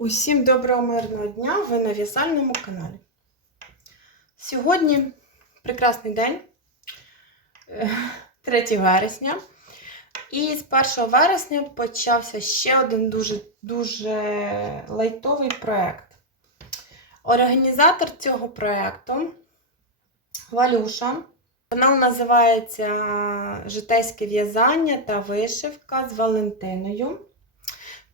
Усім доброго мирного дня! Ви на в'язальному каналі. Сьогодні прекрасний день, е, 3 вересня. І з 1 вересня почався ще один дуже дуже лайтовий проєкт. Організатор цього проєкту Валюша. Канал називається Житейське в'язання та вишивка з Валентиною.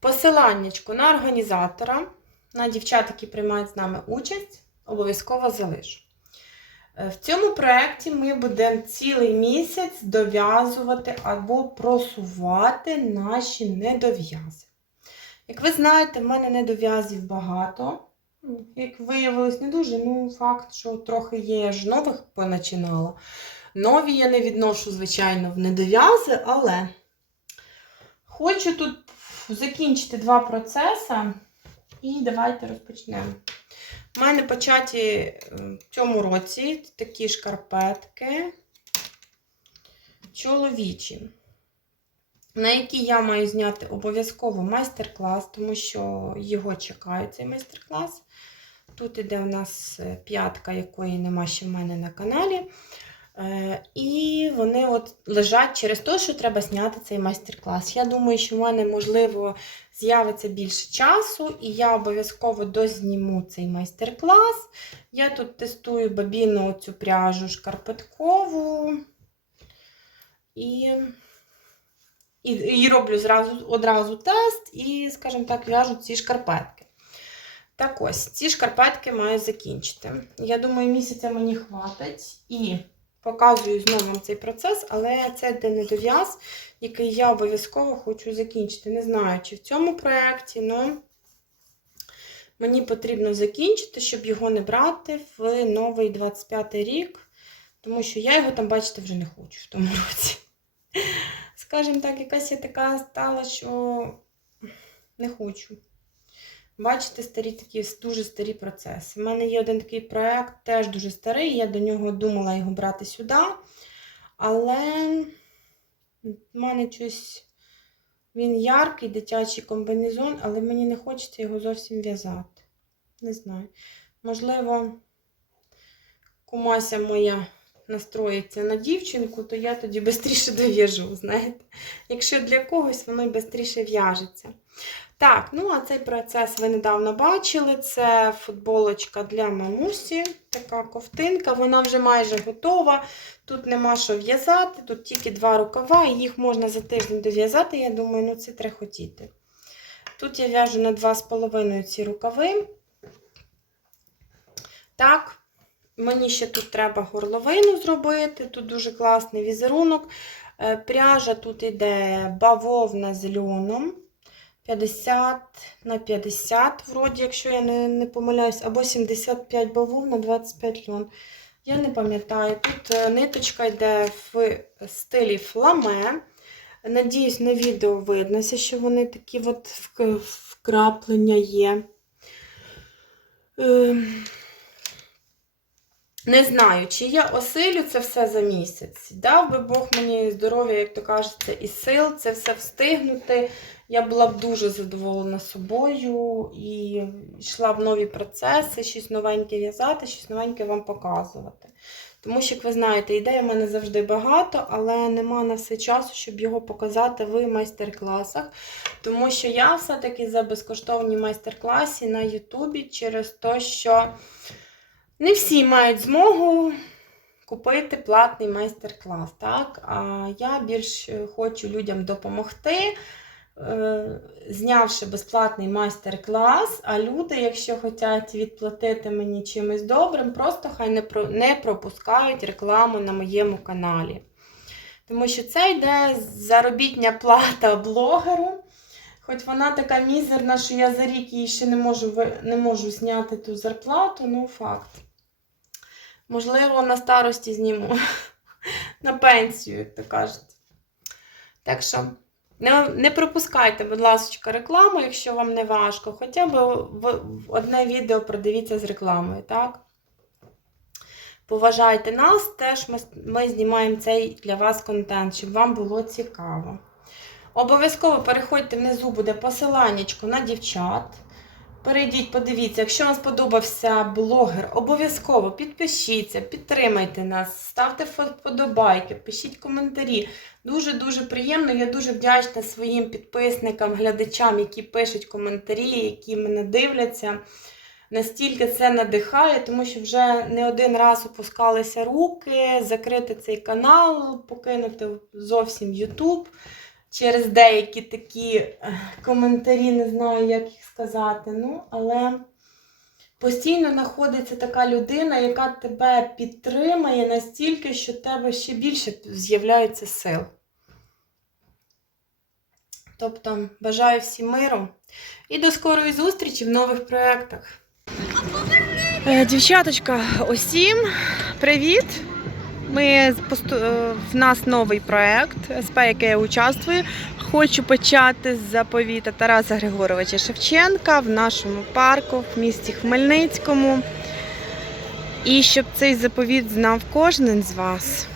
Посиланнячку на організатора, на дівчат, які приймають з нами участь, обов'язково залишу. Е, В цьому проєкті ми будемо цілий місяць дов'язувати або просувати наші недов'язи. Як ви знаєте, в мене недов'язів багато. Як виявилось, не дуже, ну факт, що трохи є ж нових поначинала. Нові я не відношу, звичайно, в недов'язи, але хочу тут закінчити два процеси. І давайте розпочнемо. У мене початі е, в цьому році такі шкарпетки чоловічі, на які я маю зняти обов'язково майстер-клас, тому що його чекає цей майстер-клас. Тут іде у нас е, п'ятка, якої нема ще в мене на каналі. Е, І вони от лежать через те, що треба зняти цей майстер-клас. Я думаю, що в мене, можливо, з'явиться більше часу, і я обов'язково дозніму цей майстер-клас. Я тут тестую бабіну цю пряжу шкарпеткову. І, і, і роблю зразу, одразу тест, і, скажімо так, в'яжу ці шкарпетки. Так ось, ці шкарпетки маю закінчити. Я думаю, місяця мені хватить. І показую знову вам цей процес, але це де недов'яз, який я обов'язково хочу закінчити. Не знаю, чи в цьому проєкті, але мені потрібно закінчити, щоб його не брати в новий 25 рік, тому що я його там, бачите, вже не хочу в тому році. Скажімо так, якась я така стала, що не хочу. Бачите, старі такі дуже старі процеси. У мене є один такий проєкт, теж дуже старий. Я до нього думала його брати сюди. Але в мене щось він яркий, дитячий комбінезон, але мені не хочеться його зовсім в'язати. Не знаю. Можливо, кумася моя настроїться на дівчинку, то я тоді швидше дов'яжу, знаєте. Якщо для когось, воно й швидше в'яжеться. Так, ну а цей процес ви недавно бачили. Це футболочка для мамусі, така ковтинка, вона вже майже готова. Тут нема що в'язати, тут тільки два рукава, і їх можна за тиждень дов'язати. Я думаю, ну це треба хотіти. Тут я в'яжу на 2,5 ці рукави. Так, мені ще тут треба горловину зробити. Тут дуже класний візерунок. Е, Пряжа тут іде бавовна з льоном. 50 на 50, вроді, якщо я не, не помиляюсь, або 75 бавов на 25 льон. Я не пам'ятаю. Тут е, ниточка йде в стилі фламе. Надіюсь, на відео виднося, що вони такі от вк- вкраплення є. Не знаю, чи я осилю це все за місяць. Дав би Бог мені здоров'я, як то кажеться, і сил це все встигнути. Я була б дуже задоволена собою і йшла в нові процеси, щось новеньке в'язати, щось новеньке вам показувати. Тому що, як ви знаєте, ідей у мене завжди багато, але нема на все часу, щоб його показати в майстер-класах. Тому що я все-таки за безкоштовні майстер-класи на Ютубі через те, що не всі мають змогу купити платний майстер-клас. Так? А я більш хочу людям допомогти, е, знявши безплатний майстер-клас. А люди, якщо хочуть відплатити мені чимось добрим, просто хай не, пропускають рекламу на моєму каналі. Тому що це йде заробітня плата блогеру. Хоч вона така мізерна, що я за рік їй ще не можу, не можу зняти ту зарплату, ну факт. Можливо, на старості зніму. На пенсію, як то кажуть. Так що не, не пропускайте, будь ласка, рекламу, якщо вам не важко. Хоча б одне відео продивіться з рекламою, так? Поважайте нас, теж ми, ми знімаємо цей для вас контент, щоб вам було цікаво. Обов'язково переходьте внизу буде посиланнячко на дівчат. Перейдіть, подивіться, якщо вам сподобався блогер, обов'язково підпишіться, підтримайте нас, ставте вподобайки, пишіть коментарі. Дуже-дуже приємно. Я дуже вдячна своїм підписникам, глядачам, які пишуть коментарі, які мене дивляться. Настільки це надихає, тому що вже не один раз опускалися руки, закрити цей канал, покинути зовсім YouTube через деякі такі е, коментарі, не знаю, як їх сказати. Ну, але постійно знаходиться така людина, яка тебе підтримає настільки, що в тебе ще більше з'являється сил. Тобто, бажаю всім миру і до скорої зустрічі в нових проєктах. Е, Дівчаточка, усім привіт! Ми е, в нас новий проект, СП, який я участвую. Хочу почати з заповіта Тараса Григоровича Шевченка в нашому парку в місті Хмельницькому. І щоб цей заповіт знав кожен з вас.